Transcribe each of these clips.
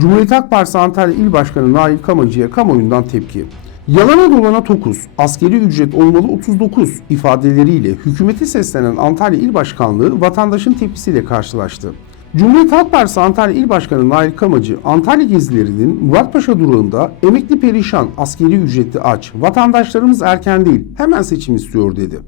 Cumhuriyet Halk Partisi Antalya İl Başkanı Nail Kamacı'ya kamuoyundan tepki. Yalana dolana tokuz, askeri ücret olmalı 39 ifadeleriyle hükümete seslenen Antalya İl Başkanlığı vatandaşın tepkisiyle karşılaştı. Cumhuriyet Halk Partisi Antalya İl Başkanı Nail Kamacı, Antalya gezilerinin Muratpaşa durağında emekli perişan, askeri ücretli aç, vatandaşlarımız erken değil, hemen seçim istiyor dedi.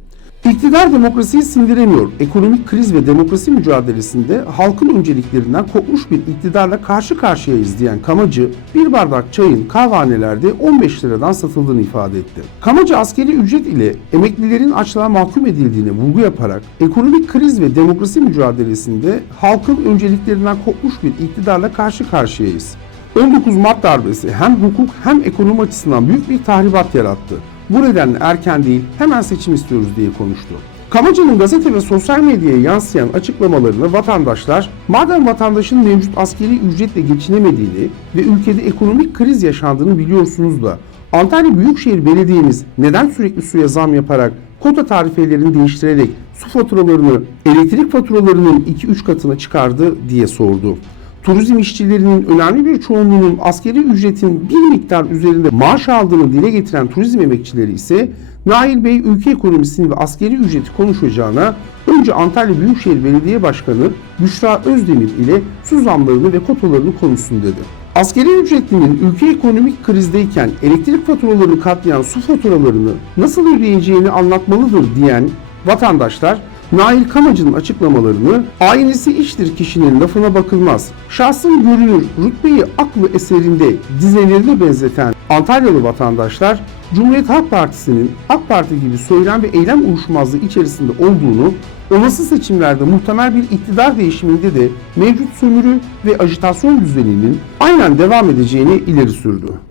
İktidar demokrasiyi sindiremiyor. Ekonomik kriz ve demokrasi mücadelesinde halkın önceliklerinden kopmuş bir iktidarla karşı karşıyayız diyen Kamacı, bir bardak çayın kahvanelerde 15 liradan satıldığını ifade etti. Kamacı askeri ücret ile emeklilerin açlığa mahkum edildiğine vurgu yaparak ekonomik kriz ve demokrasi mücadelesinde halkın önceliklerinden kopmuş bir iktidarla karşı karşıyayız. 19 Mart darbesi hem hukuk hem ekonomi açısından büyük bir tahribat yarattı. Bu nedenle erken değil hemen seçim istiyoruz diye konuştu. Kamacı'nın gazete ve sosyal medyaya yansıyan açıklamalarını vatandaşlar, madem vatandaşın mevcut askeri ücretle geçinemediğini ve ülkede ekonomik kriz yaşandığını biliyorsunuz da Antalya Büyükşehir Belediye'miz neden sürekli suya zam yaparak kota tarifelerini değiştirerek su faturalarını, elektrik faturalarının 2-3 katına çıkardı diye sordu. Turizm işçilerinin önemli bir çoğunluğunun askeri ücretin bir miktar üzerinde maaş aldığını dile getiren turizm emekçileri ise Nail Bey ülke ekonomisini ve askeri ücreti konuşacağına önce Antalya Büyükşehir Belediye Başkanı Büşra Özdemir ile su zamlarını ve kotalarını konuşsun dedi. Askeri ücretlinin ülke ekonomik krizdeyken elektrik faturalarını katlayan su faturalarını nasıl ödeyeceğini anlatmalıdır diyen vatandaşlar Nail Kamacı'nın açıklamalarını aynesi iştir kişinin lafına bakılmaz. Şahsın görünür rütbeyi aklı eserinde dizelerine benzeten Antalyalı vatandaşlar Cumhuriyet Halk Partisi'nin AK Parti gibi söylem ve eylem uyuşmazlığı içerisinde olduğunu, olası seçimlerde muhtemel bir iktidar değişiminde de mevcut sömürü ve ajitasyon düzeninin aynen devam edeceğini ileri sürdü.